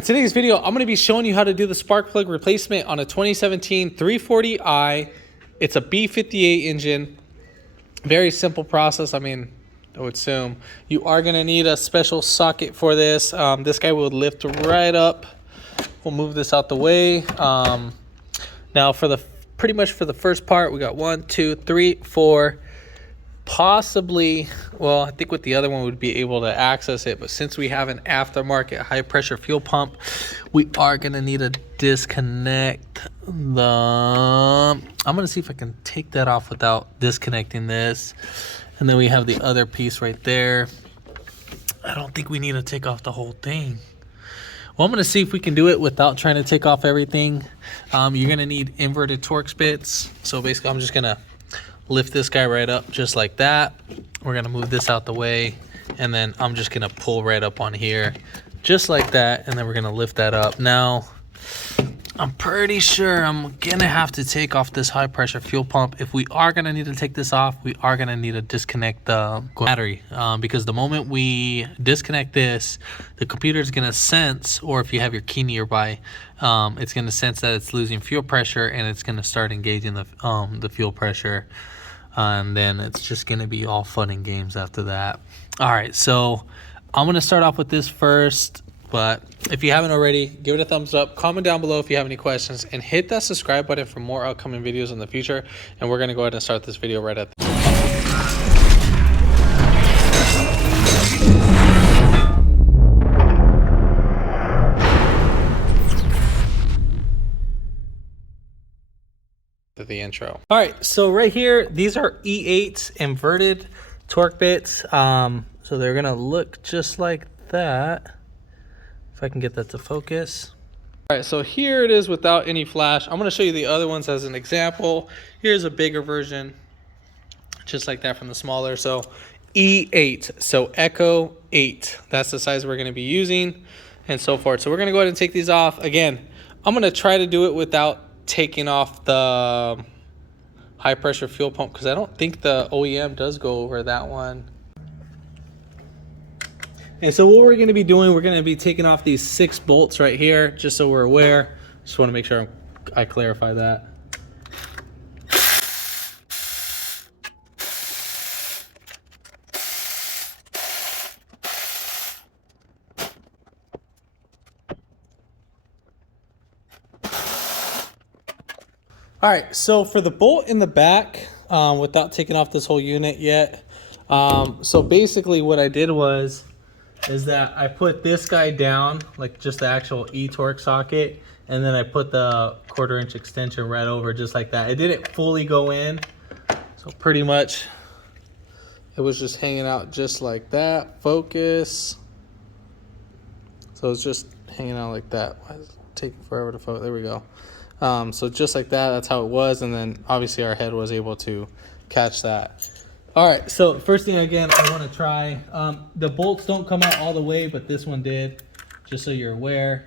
In today's video, I'm going to be showing you how to do the spark plug replacement on a 2017 340i. It's a b58 engine. Very simple process. I mean, I would assume you are going to need a special socket for this. This guy will lift right up. We'll move this out the way. Now for the pretty much for the first part, we got 1, 2, 3, 4. Possibly, well, I think with the other one would be able to access it, but since we have an aftermarket high pressure fuel pump, we are going to need to disconnect the, I'm going to see if I can take that off without disconnecting this. And then we have the other piece right there. I don't think we need to take off the whole thing. Well, I'm going to see if we can do it without trying to take off everything. You're going to need inverted Torx bits. So basically I'm just going to lift this guy right up just like that. We're gonna move this out the way, and then I'm just gonna pull right up on here just like that, and then we're gonna lift that up. Now I'm pretty sure I'm gonna have to take off this high pressure fuel pump. If we are gonna need to take this off, we are gonna need to disconnect the battery, because the moment we disconnect this, the computer is gonna sense, or if you have your key nearby, it's gonna sense that it's losing fuel pressure, and it's gonna start engaging the fuel pressure, and then it's just gonna be all fun and games after that. All right, so I'm gonna start off with this first. But if you haven't already, give it a thumbs up, comment down below if you have any questions, and hit that subscribe button for more upcoming videos in the future. And we're going to go ahead and start this video right at the intro. All right, so right here, these are E8 inverted torque bits. So they're going to look just like that. If I can get that to focus. All right, so here it is without any flash. I'm going to show you the other ones as an example. Here's a bigger version, just like that from the smaller. So E8, so Echo 8. That's the size we're going to be using, and so forth. So we're going to go ahead and take these off. Again, I'm going to try to do it without taking off the high pressure fuel pump, because I don't think the OEM does go over that one. And so what we're going to be doing, we're going to be taking off these 6 bolts right here, just so we're aware. Just want to make sure I clarify that. All right, so for the bolt in the back, without taking off this whole unit yet, so basically what I did is that I put this guy down, like just the actual E-torque socket, and then I put the 1/4 inch extension right over just like that. It didn't fully go in, so pretty much it was just hanging out just like that. Focus. So it's just hanging out like that. Why is it taking forever to focus? There we go. So just like that, that's how it was, and then obviously our head was able to catch that. All right, so first thing, again, I want to try, the bolts don't come out all the way, but this one did, just so you're aware.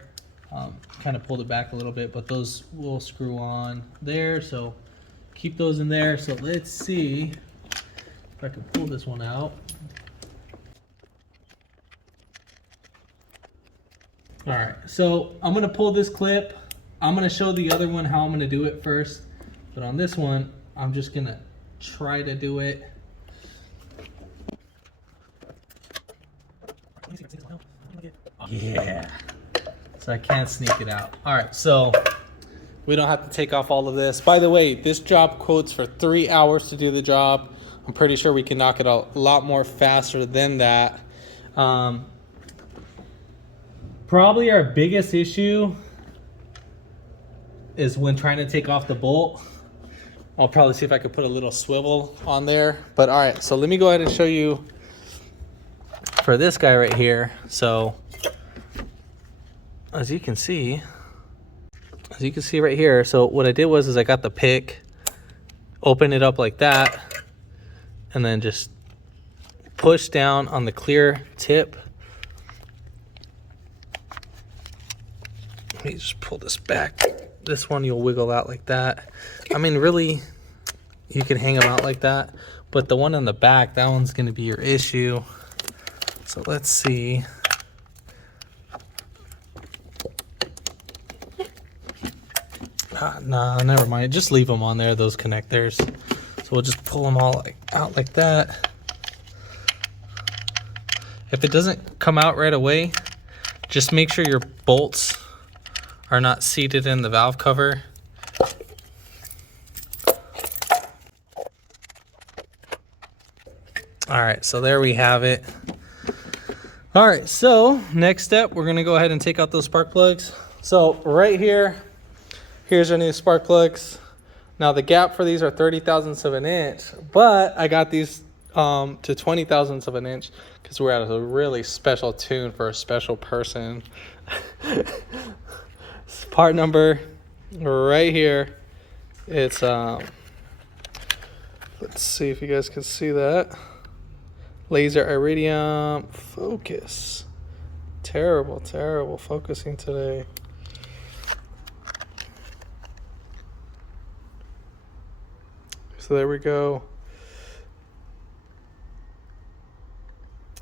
Kind of pulled it back a little bit, but those will screw on there, so keep those in there. So let's see if I can pull this one out. All right, so I'm going to pull this clip. I'm going to show the other one how I'm going to do it first, but on this one, I'm just going to try to do it. Yeah, so I can't sneak it out. All right, so we don't have to take off all of this. By the way, this job quotes for 3 hours to do the job. I'm pretty sure we can knock it out a lot more faster than that. Probably our biggest issue is when trying to take off the bolt. I'll probably see if I could put a little swivel on there. But all right, so let me go ahead and show you for this guy right here. So as you can see right here, so what I did was I got the pick, open it up like that, and then just push down on the clear tip. Let me just pull this back. This one you'll wiggle out like that. I mean, really, you can hang them out like that, but the one on the back, that one's going to be your issue. So let's see. Nah, never mind. Just leave them on there, those connectors. So we'll just pull them all out like that. If it doesn't come out right away, just make sure your bolts are not seated in the valve cover. All right, so there we have it. All right, so next step, we're gonna go ahead and take out those spark plugs. So right here, here's our new spark plugs. Now the gap for these are 30 thousandths of an inch, but I got these to 20 thousandths of an inch because we're at a really special tune for a special person. Part number right here. It's let's see if you guys can see that. Laser iridium focus. Terrible focusing today. So there we go.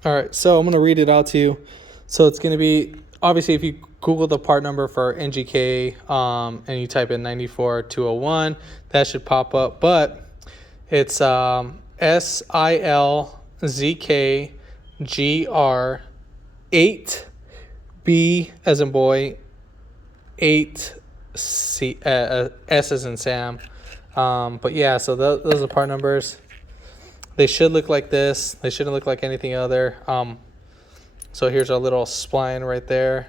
All right, so I'm gonna read it out to you. So it's gonna be, obviously if you Google the part number for NGK and you type in 94201, that should pop up, but it's SILZKGR 8B as in boy, 8C S as in Sam. But yeah, so those are part numbers. They should look like this. They shouldn't look like anything other. So here's our little spline right there.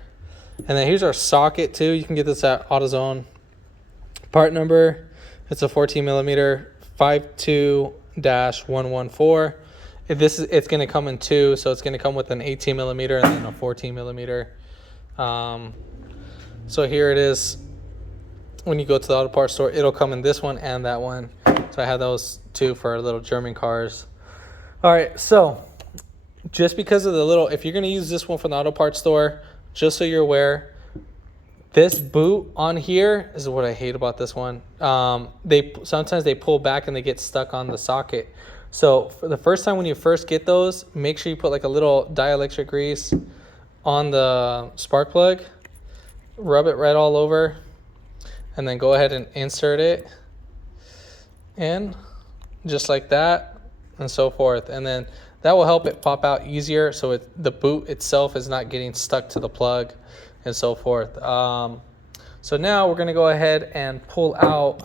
And then here's our socket too. You can get this at AutoZone. Part number, it's a 14 millimeter 52-114. It's going to come in two, so it's going to come with an 18 millimeter and then a 14 millimeter. So here it is. When you go to the auto parts store, it'll come in this one and that one. So I have those two for little German cars. All right, so just because of the little, if you're going to use this one from the auto parts store, just so you're aware, this boot on here is what I hate about this one. Sometimes they pull back and they get stuck on the socket. So for the first time when you first get those, make sure you put like a little dielectric grease on the spark plug, rub it right all over, and then go ahead and insert it in just like that and so forth. And then that will help it pop out easier, so the boot itself is not getting stuck to the plug and so forth. So now we're going to go ahead and pull out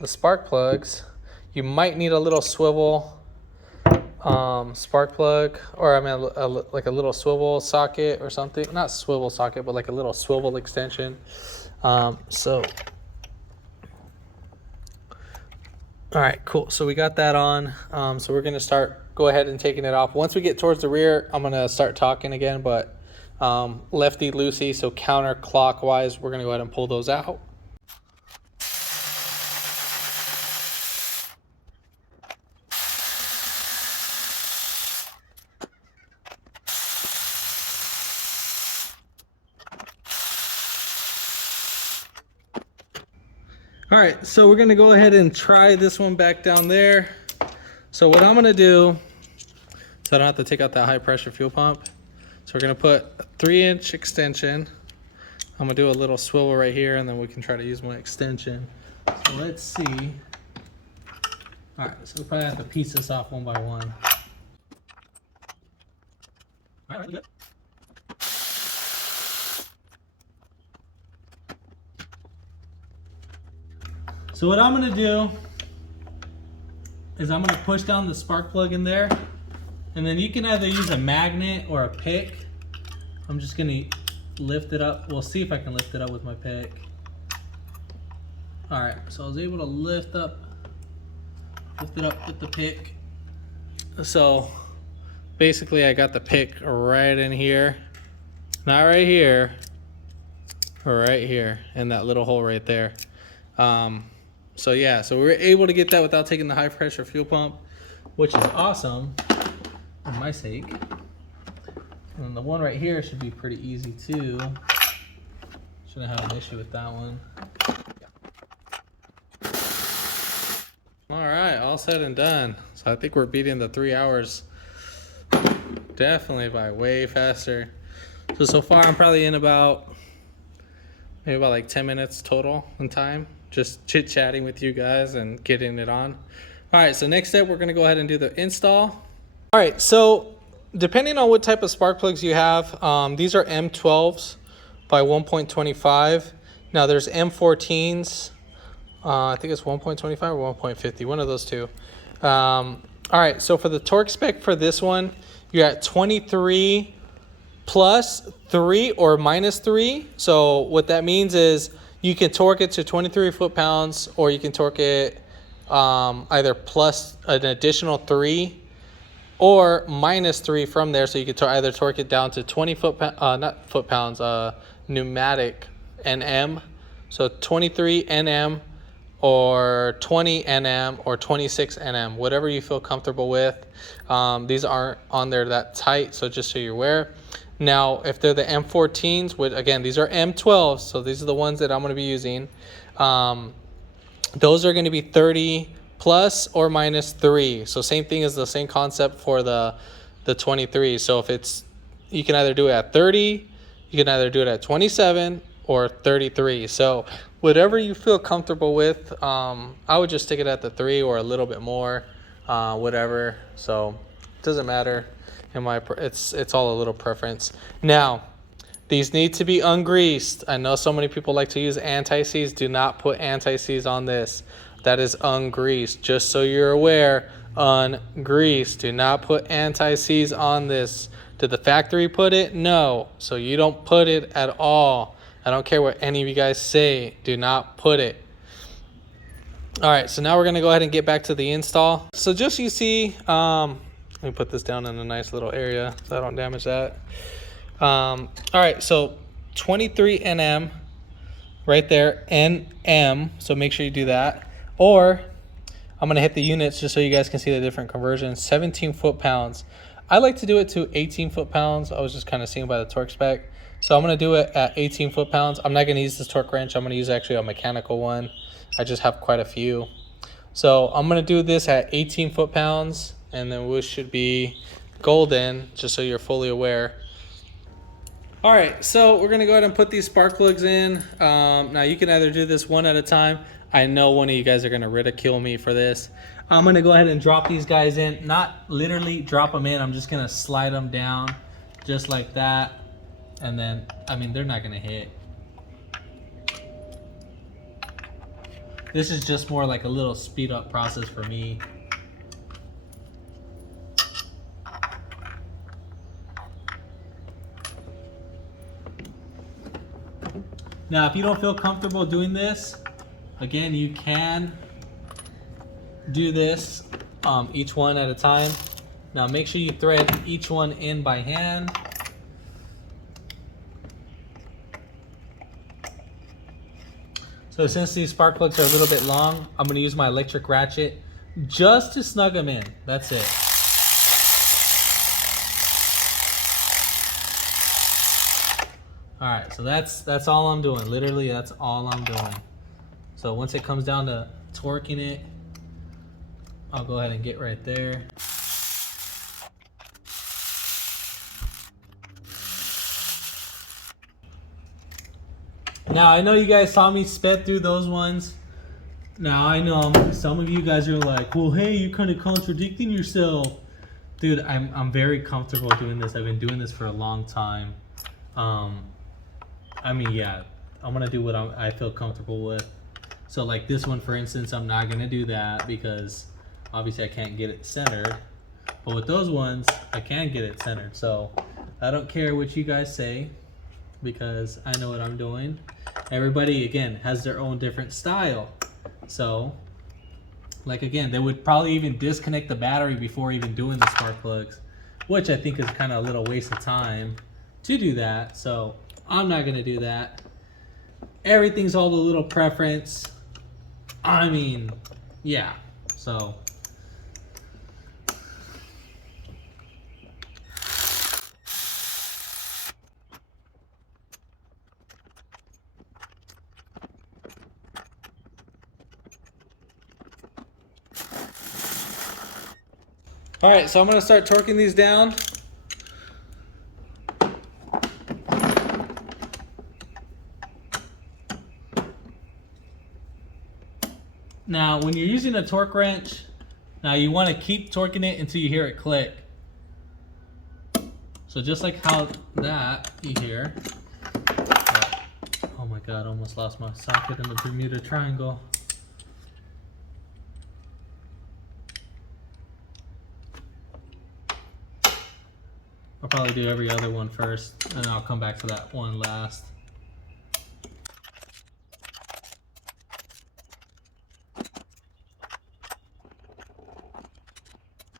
the spark plugs. You might need a little swivel spark plug, or I mean like a little swivel socket or something. Not swivel socket, but like a little swivel extension. So all right, cool. So we got that on. So we're going to go ahead and taking it off. Once we get towards the rear, I'm going to start talking again, but lefty loosey, so counterclockwise, we're going to go ahead and pull those out. All right, so we're gonna go ahead and try this one back down there. So what I'm gonna do, so I don't have to take out that high pressure fuel pump. So we're gonna put a 3-inch extension. I'm gonna do a little swivel right here, and then we can try to use my extension. So let's see. All right, so we'll probably have to piece this off one by one. All right, good. So what I'm going to do is I'm going to push down the spark plug in there, and then you can either use a magnet or a pick. I'm just going to lift it up. We'll see if I can lift it up with my pick. All right, so I was able to lift it up with the pick. So basically I got the pick right in here, not right here, or right here in that little hole right there. So yeah, so we were able to get that without taking the high pressure fuel pump, which is awesome for my sake. And the one right here should be pretty easy too. Shouldn't have an issue with that one. All right, all said and done. So I think we're beating the 3 hours definitely by way faster. So far I'm probably in about maybe about like 10 minutes total in time, just chit chatting with you guys and getting it on. All right, so next step, we're gonna go ahead and do the install. All right, so depending on what type of spark plugs you have, these are M12s by 1.25. Now there's M14s, I think it's 1.25 or 1.50, one of those two. All right, so for the torque spec for this one, you're at 23 plus 3 or minus 3. So what that means is you can torque it to 23 foot-pounds, or you can torque it either plus an additional 3 or minus 3 from there. So you can either torque it down to 20 not foot-pounds, pneumatic NM. So 23 NM or 20 NM or 26 NM, whatever you feel comfortable with. These aren't on there that tight, so just so you're aware. Now, if they're the M14s, which again, these are M12s, so these are the ones that I'm going to be using. Those are going to be 30 plus or minus 3. So same thing as the same concept for the 23. So if it's, you can either do it at 30, you can either do it at 27 or 33. So whatever you feel comfortable with, I would just stick it at the 3 or a little bit more, whatever. So it doesn't matter. It's all a little preference. Now, these need to be ungreased. I know so many people like to use anti-seize. Do not put anti-seize on this. That is ungreased. Just so you're aware, ungreased. Do not put anti-seize on this. Did the factory put it? No. So you don't put it at all. I don't care what any of you guys say. Do not put it. All right, so now we're going to go ahead and get back to the install. So just you see, let me put this down in a nice little area so I don't damage that. All right, so 23 NM right there, NM, so make sure you do that. Or I'm going to hit the units just so you guys can see the different conversions. 17 foot-pounds. I like to do it to 18 foot-pounds. I was just kind of seeing by the torque spec. So I'm going to do it at 18 foot-pounds. I'm not going to use this torque wrench. I'm going to use actually a mechanical one. I just have quite a few. So I'm going to do this at 18 foot-pounds. And then we should be golden, just so you're fully aware. All right, so we're gonna go ahead and put these spark plugs in. Now you can either do this one at a time. I know one of you guys are gonna ridicule me for this. I'm gonna go ahead and drop these guys in. Not literally drop them in, I'm just gonna slide them down just like that. And then, I mean, they're not gonna hit. This is just more like a little speed up process for me. Now, if you don't feel comfortable doing this, again, you can do this each one at a time. Now, make sure you thread each one in by hand. So since these spark plugs are a little bit long, I'm going to use my electric ratchet just to snug them in. That's it. All right, so that's all I'm doing. Literally, that's all I'm doing. So once it comes down to torquing it, I'll go ahead and get right there. Now, I know you guys saw me sped through those ones. Now, I know some of you guys are like, well, hey, you're kind of contradicting yourself. Dude, I'm very comfortable doing this. I've been doing this for a long time. I mean, yeah, I'm gonna do what I feel comfortable with. So like this one, for instance, I'm not gonna do that because obviously I can't get it centered. But with those ones, I can get it centered. So I don't care what you guys say because I know what I'm doing. Everybody, again, has their own different style. So, like again, they would probably even disconnect the battery before even doing the spark plugs, which I think is kind of a little waste of time to do that. So I'm not gonna do that. Everything's all a little preference. I mean, yeah, so. All right, so I'm gonna start torquing these down. Now, when you're using a torque wrench, now you want to keep torquing it until you hear it click. So just like how that you hear. Oh my God, I almost lost my socket in the Bermuda Triangle. I'll probably do every other one first, and I'll come back to that one last.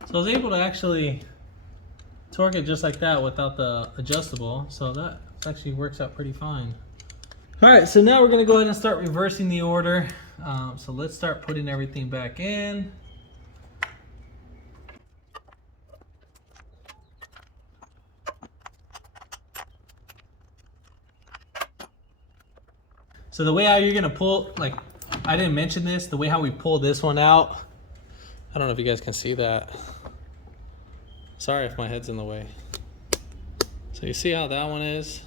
So I was able to actually torque it just like that without the adjustable, so that actually works out pretty fine. All right, so now we're gonna go ahead and start reversing the order. So let's start putting everything back in. So the way how you're gonna pull, like I didn't mention this, the way how we pull this one out, I don't know if you guys can see that. Sorry if my head's in the way. So you see how that one is?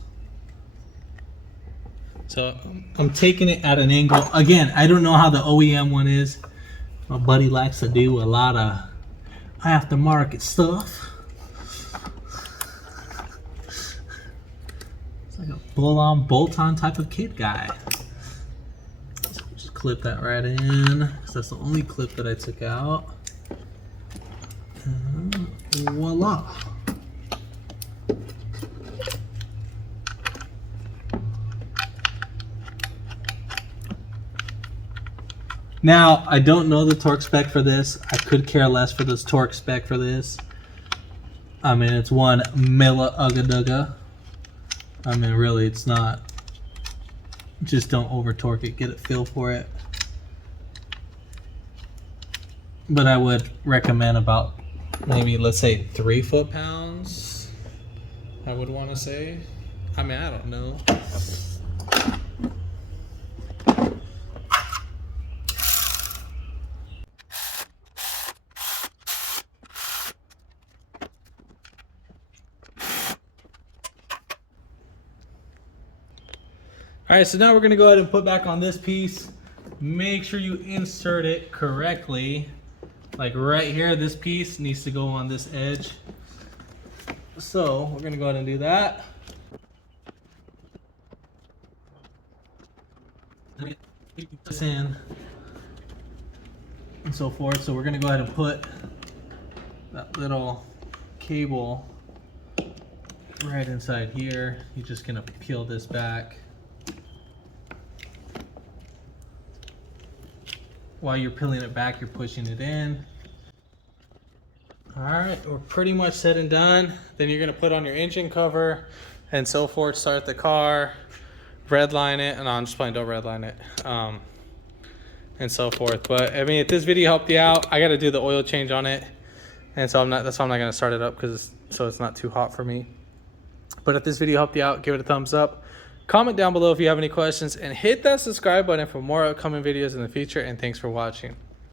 So I'm taking it at an angle. Again, I don't know how the OEM one is. My buddy likes to do a lot of aftermarket stuff. It's like a full-on bolt-on type of kit guy. So just clip that right in, because that's the only clip that I took out. And voila. Now, I don't know the torque spec for this. I could care less for this torque spec for this. I mean, it's 1 milli-ugga-dugga. I mean, really, it's not. Just don't over torque it. Get a feel for it. But I would recommend about maybe, let's say, 3 foot-pounds. I would want to say. I mean, I don't know. All right, so now we're gonna go ahead and put back on this piece. Make sure you insert it correctly. Like right here, this piece needs to go on this edge. So we're gonna go ahead and do that. This in and so forth. So we're gonna go ahead and put that little cable right inside here. You're just gonna peel this back. While you're peeling it back, you're pushing it in. All right, we're pretty much said and done. Then you're gonna put on your engine cover and so forth, start the car, redline it, and no, I'm just playing, don't redline it, and so forth. But I mean, if this video helped you out, I gotta do the oil change on it. And so that's why I'm not gonna start it up, because so it's not too hot for me. But if this video helped you out, give it a thumbs up. Comment down below if you have any questions, and hit that subscribe button for more upcoming videos in the future, and thanks for watching.